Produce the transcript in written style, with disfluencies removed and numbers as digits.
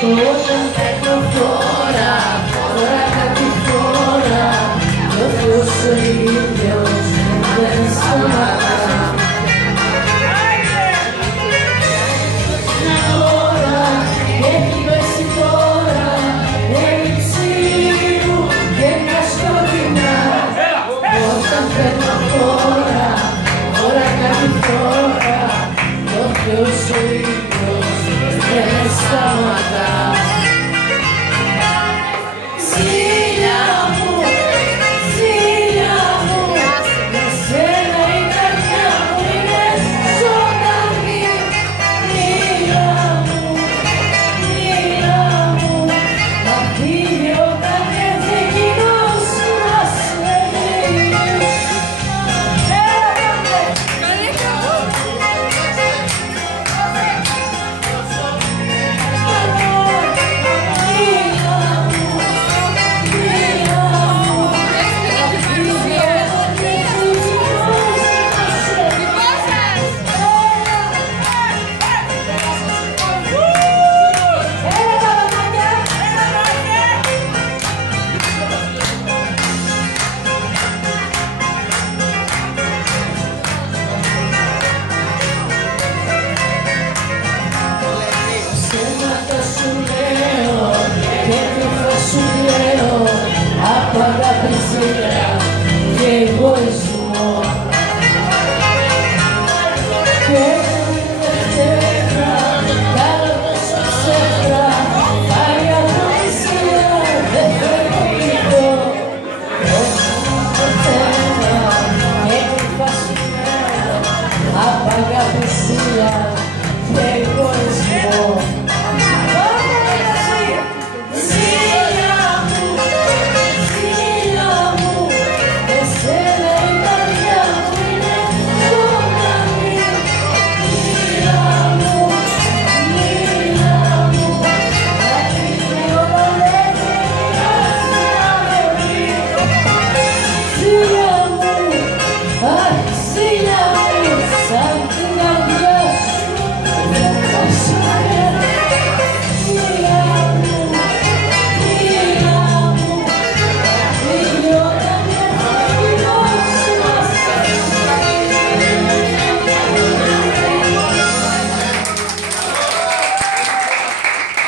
Όταν παίρνω φορά, φορά κάτι φορά, ο Θεός ο ίδιος δεν σταματά. Τώρα έχει πέσει τώρα, έλλειψη μου και μια σκοτεινά. Όταν παίρνω φορά, φορά κάτι φορά, ο Θεός ο ίδιος δεν σταματά. Σου λέω, απ' αγάπη και εγωισμό.